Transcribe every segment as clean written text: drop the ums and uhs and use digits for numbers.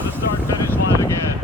to the start-finish line again.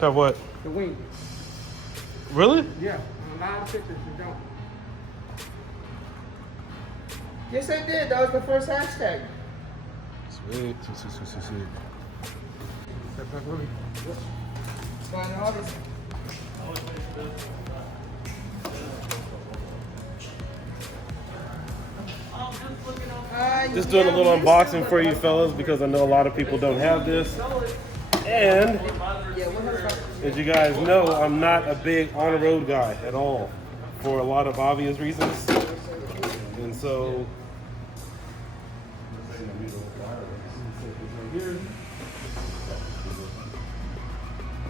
Have what? The wing. Really? Yeah, a lot of pictures you don't. Yes, I did. That was the first hashtag. Sweet, sweet. Find all this. Just doing a little unboxing for you fellas because I know a lot of people don't have this. And as you guys know, I'm not a big on-the-road guy at all for a lot of obvious reasons. And so,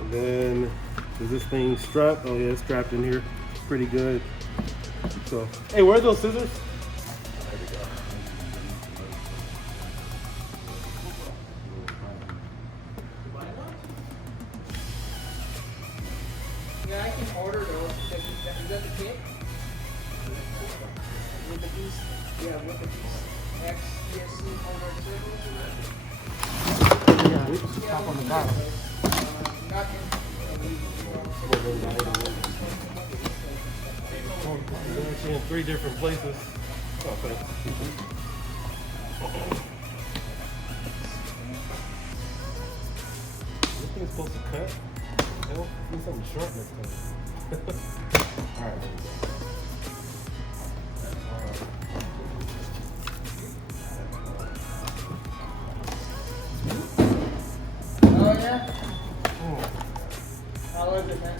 and then is this thing strapped? Oh yeah, it's strapped in here pretty good. So, hey, where are those scissors? Yeah, I can order those. Is that the kit? With the piece, yeah, with the piece X, ESC, over the yeah, oops, top on the bottom. Not in. They're actually in 3 different places. Oh, thanks. This thing's supposed to cut. Hell, need something short next time. Alright, there we go. Oh yeah? How was it, man?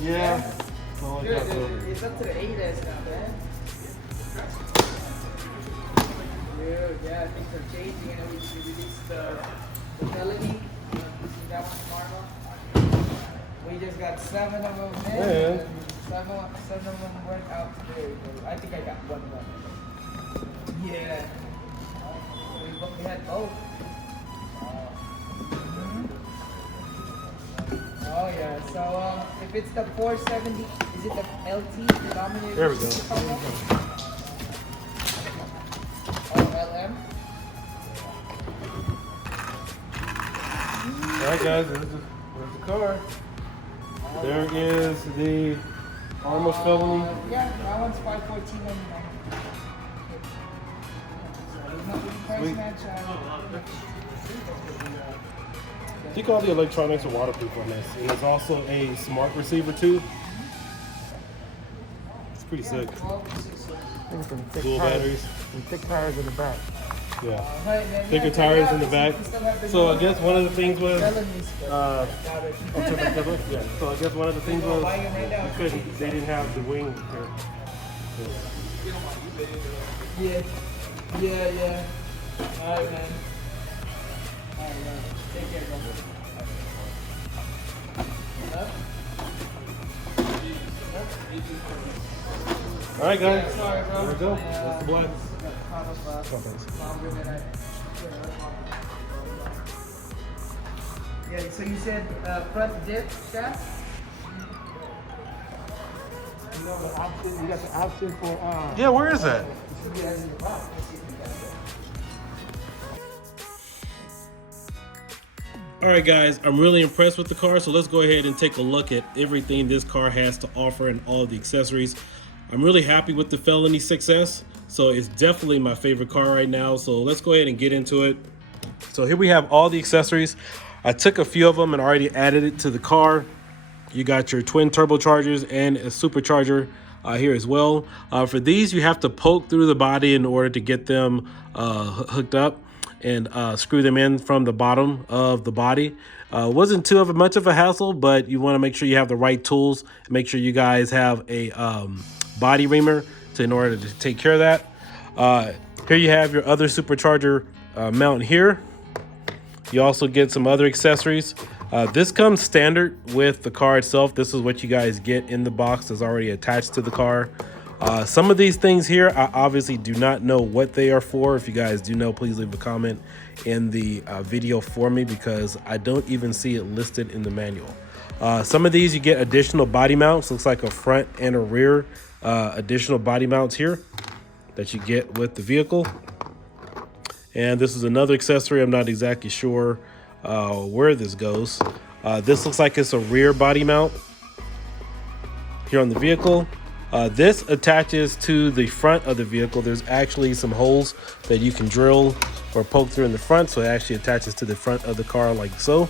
Yeah. Oh, Dude, it's up to the 8S now, man. Dude, yeah, things are changing and we released the Felony. That one tomorrow. We just got 7 of them, man. Yeah. Seven of them went out today. I think I got one done. Yeah. We had both. Oh yeah, so if it's the 470, is it the LT denominator? There we go. Oh, LM? Alright guys, there's the car. There is the Arrma Felony. Yeah, that one's $514.99. Sweet. I think all the electronics are waterproof on this. And there's also a smart receiver too. It's pretty sick. Dual batteries. And thick tires in the back. Yeah. Thicker tires in the back. So I guess one of the things was yeah. So I guess one of the things was they didn't have the wing here. Yeah. Alright, man. Take care, bro. Alright guys, Sorry, bro. there we go. That's the black. Yeah, so you said front diff shaft? know the option. You got the option for. Yeah, where is that? All right, guys, I'm really impressed with the car, so let's go ahead and take a look at everything this car has to offer and all the accessories. I'm really happy with the Felony 6S, so it's definitely my favorite car right now. So let's go ahead and get into it. So here we have all the accessories. I took a few of them and already added it to the car. You got your twin turbochargers and a supercharger here as well. For these, you have to poke through the body in order to get them hooked up and screw them in from the bottom of the body. Wasn't too much of a hassle, but you want to make sure you have the right tools. Make sure you guys have a body reamer in order to take care of that. Here you have your other supercharger mount here. You also get some other accessories. This comes standard with the car itself. This is what you guys get in the box that's already attached to the car. Some of these things here, I obviously do not know what they are for. If you guys do know, please leave a comment in the video for me, because I don't even see it listed in the manual. Some of these you get additional body mounts. Looks like a front and a rear additional body mounts here that you get with the vehicle. And this is another accessory. I'm not exactly sure where this goes. This looks like it's a rear body mount here on the vehicle. This attaches to the front of the vehicle. There's actually some holes that you can drill or poke through in the front, so it actually attaches to the front of the car like so.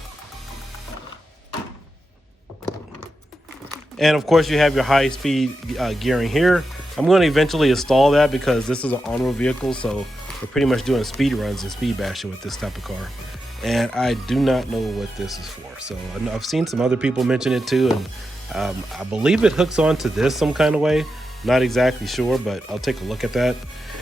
And of course you have your high-speed gearing here. I'm going to eventually install that because this is an on-road vehicle, so we're pretty much doing speed runs and speed bashing with this type of car. And I do not know what this is for. So I've seen some other people mention it too, and I believe it hooks onto this some kind of way. Not exactly sure, but I'll take a look at that.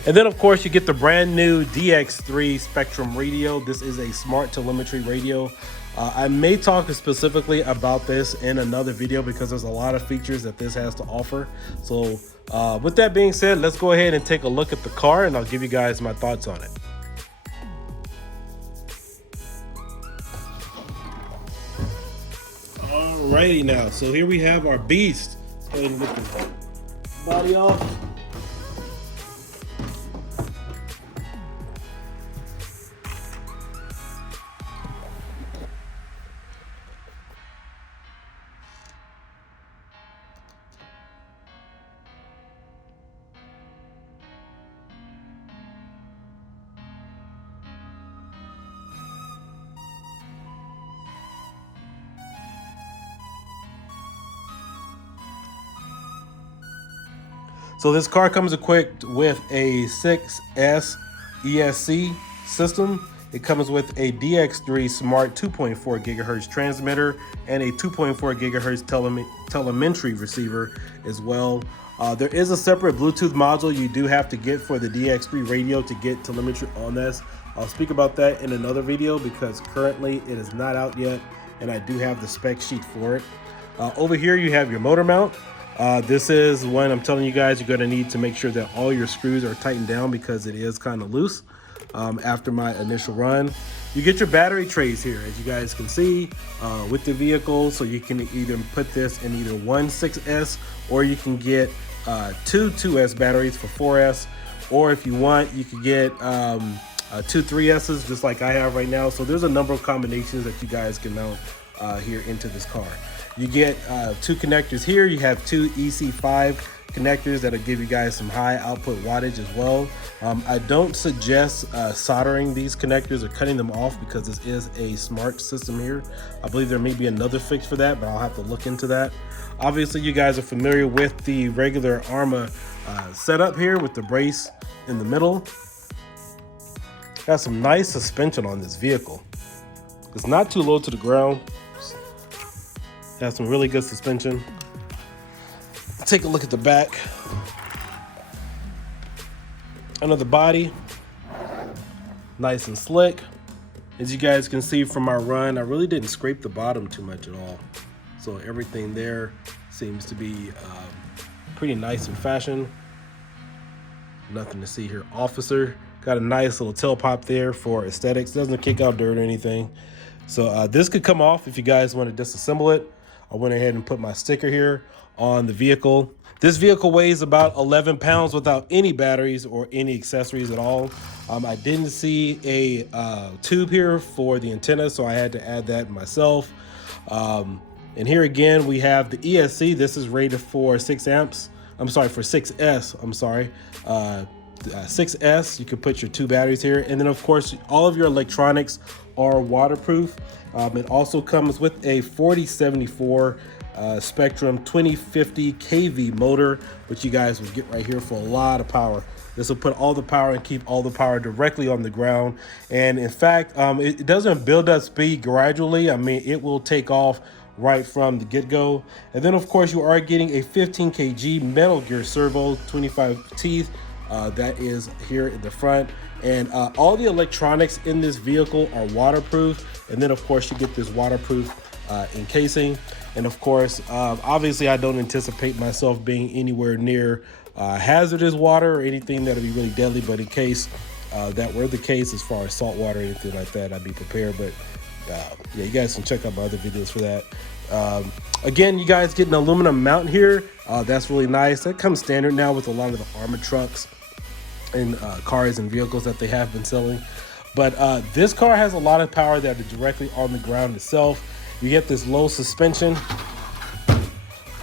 And then of course you get the brand new DX3 Spektrum radio. This is a smart telemetry radio. I may talk specifically about this in another video because there's a lot of features that this has to offer. So with that being said, let's go ahead and take a look at the car and I'll give you guys my thoughts on it. Alrighty now, so here we have our beast. Let's go ahead and get the body off. So this car comes equipped with a 6S ESC system. It comes with a DX3 smart 2.4 gigahertz transmitter and a 2.4 gigahertz telemetry receiver as well. There is a separate Bluetooth module you do have to get for the DX3 radio to get telemetry on this. I'll speak about that in another video because currently it is not out yet and I do have the spec sheet for it. Over here you have your motor mount. This is one I'm telling you guys you're going to need to make sure that all your screws are tightened down because it is kind of loose after my initial run. You get your battery trays here, as you guys can see, with the vehicle. So you can either put this in either one 6S or you can get two 2S batteries for 4S. Or if you want, you could get two 3S's just like I have right now. So there's a number of combinations that you guys can mount here into this car. You get two connectors here. You have two EC5 connectors that'll give you guys some high output wattage as well. I don't suggest soldering these connectors or cutting them off because this is a smart system here. I believe there may be another fix for that, but I'll have to look into that. Obviously, you guys are familiar with the regular Arrma setup here with the brace in the middle. Got some nice suspension on this vehicle. It's not too low to the ground. Has some really good suspension. Let's take a look at the back. Under the body, nice and slick. As you guys can see from our run, I really didn't scrape the bottom too much at all. So everything there seems to be pretty nice in fashion. Nothing to see here. Officer, got a nice little tail pop there for aesthetics. Doesn't kick out dirt or anything. So this could come off if you guys want to disassemble it. I went ahead and put my sticker here on the vehicle. This vehicle weighs about 11 pounds without any batteries or any accessories at all. I didn't see a tube here for the antenna, so I had to add that myself. And here again, we have the ESC. This is rated for 6 amps. I'm sorry, for 6S. I'm sorry. 6S, you can put your 2 batteries here. And then of course, all of your electronics are waterproof. It also comes with a 4074 Spektrum 2050 kV motor, which you guys will get right here for a lot of power. This will put all the power and keep all the power directly on the ground. And in fact, it doesn't build up speed gradually. I mean, it will take off right from the get-go. And then of course, you are getting a 15 kg Metal Gear servo, 25 teeth. That is here in the front. And all the electronics in this vehicle are waterproof. And then of course, you get this waterproof encasing. And of course, obviously I don't anticipate myself being anywhere near hazardous water or anything that'll be really deadly, but in case that were the case, as far as salt water or anything like that, I'd be prepared. But yeah, you guys can check out my other videos for that. Again, you guys get an aluminum mount here. That's really nice. That comes standard now with a lot of the Arrma trucks and cars and vehicles that they have been selling. But this car has a lot of power that is directly on the ground itself. You get this low suspension.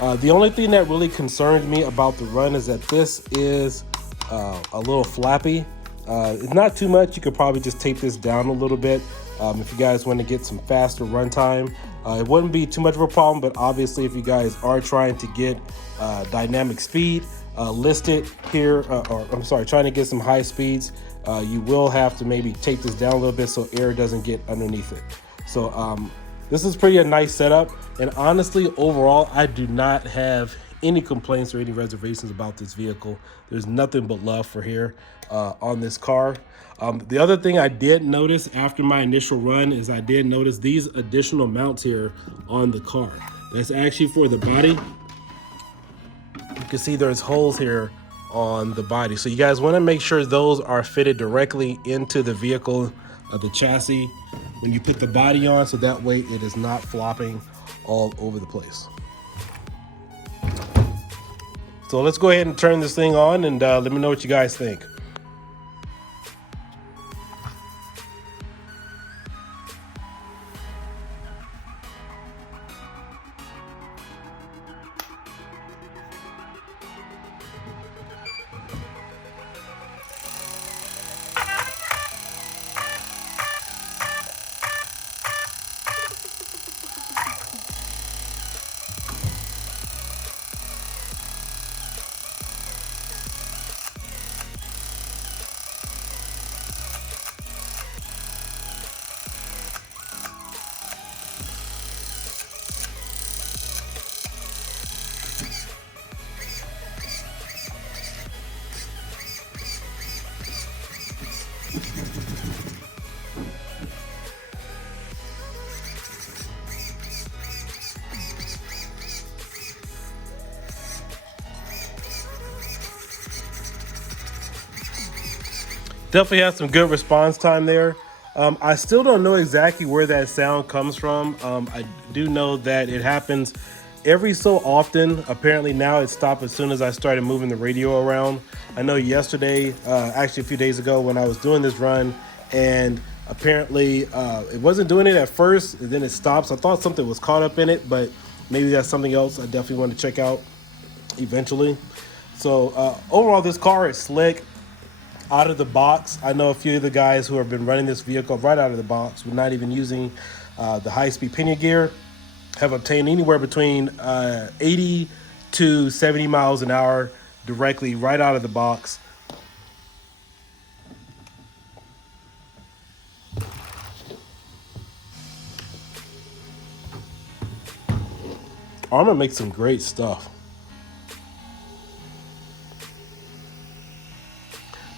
The only thing that really concerns me about the run is that this is a little flappy. It's not too much. You could probably just tape this down a little bit if you guys want to get some faster run time. It wouldn't be too much of a problem, but obviously if you guys are trying to get dynamic speed listed here, or I'm sorry, trying to get some high speeds, you will have to maybe tape this down a little bit so air doesn't get underneath it. So this is pretty a nice setup, and honestly, overall, I do not have any complaints or any reservations about this vehicle. There's nothing but love for here on this car. The other thing I did notice after my initial run is I did notice these additional mounts here on the car. That's actually for the body. You can see there's holes here on the body. So you guys want to make sure those are fitted directly into the vehicle, the chassis, when you put the body on, so that way it is not flopping all over the place. So let's go ahead and turn this thing on and let me know what you guys think. Definitely has some good response time there. I still don't know exactly where that sound comes from. I do know that it happens every so often. Apparently now it stopped as soon as I started moving the radio around. I know yesterday, actually a few days ago when I was doing this run, and apparently it wasn't doing it at first, and then it stops. I thought something was caught up in it, but maybe that's something else I definitely want to check out eventually. So overall, this car is slick. Out of the box, I know a few of the guys who have been running this vehicle right out of the box, we're not even using the high-speed pinion gear, have obtained anywhere between 80 to 70 miles an hour directly right out of the box. Arrma makes some great stuff.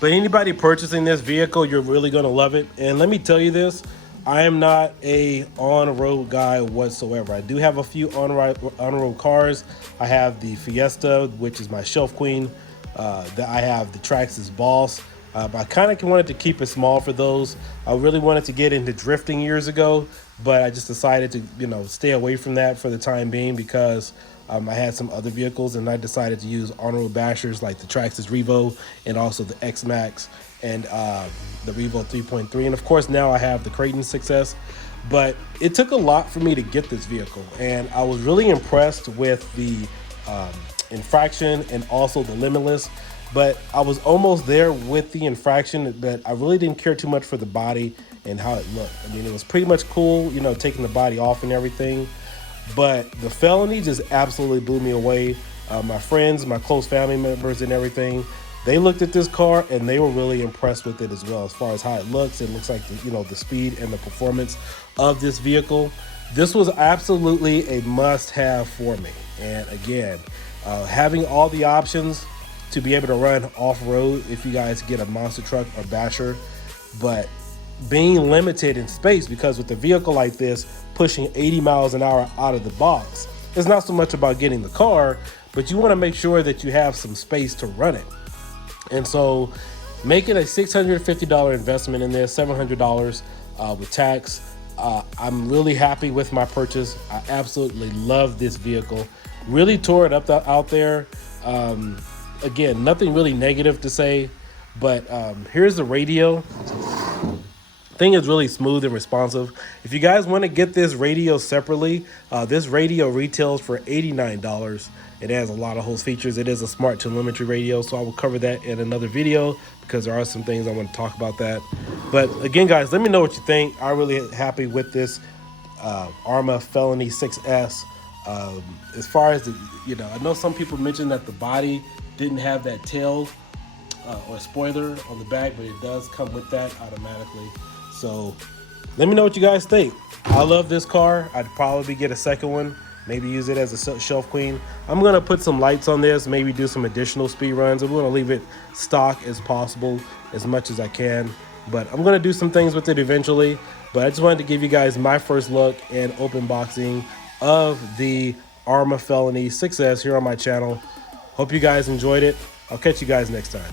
But anybody purchasing this vehicle, you're really going to love it. And let me tell you this, I am not a on-road guy whatsoever. I do have a few on-road cars. I have the Fiesta, which is my shelf queen. I have the Traxxas Boss. I kind of wanted to keep it small for those. I really wanted to get into drifting years ago, but I just decided to, you know, stay away from that for the time being because I had some other vehicles, and I decided to use on-road bashers like the Traxxas Revo and also the X-Max and the Revo 3.3. And of course, now I have the Creighton 6S. But it took a lot for me to get this vehicle, and I was really impressed with the infraction and also the limitless. But I was almost there with the infraction, but I really didn't care too much for the body and how it looked. I mean, it was pretty much cool, you know, taking the body off and everything. But the Felony just absolutely blew me away. My friends, my close family members and everything, they looked at this car and they were really impressed with it as well. As far as how it looks like the, you know, the speed and the performance of this vehicle. This was absolutely a must-have for me. And again, having all the options to be able to run off-road if you guys get a monster truck or basher, but being limited in space, because with a vehicle like this pushing 80 miles an hour out of the box, it's not so much about getting the car, but you want to make sure that you have some space to run it. And so making a $650 investment in this, $700 with tax, I'm really happy with my purchase. I absolutely love this vehicle. Really tore it up out there. Again, nothing really negative to say, but here's the radio. Thing is really smooth and responsive. If you guys want to get this radio separately, this radio retails for $89. It has a lot of host features. It is a smart telemetry radio, so I will cover that in another video because there are some things I want to talk about that. But again, guys, let me know what you think. I'm really happy with this Arrma Felony 6S. As far as the, you know, I know some people mentioned that the body didn't have that tail or spoiler on the back, but it does come with that automatically. So let me know what you guys think. I love this car. I'd probably get a second one, maybe use it as a shelf queen. I'm gonna put some lights on this, maybe do some additional speed runs. I'm gonna leave it stock as possible, as much as I can, but I'm gonna do some things with it eventually. But I just wanted to give you guys my first look and open boxing of the Arrma Felony 6S here on my channel. Hope you guys enjoyed it. I'll catch you guys next time.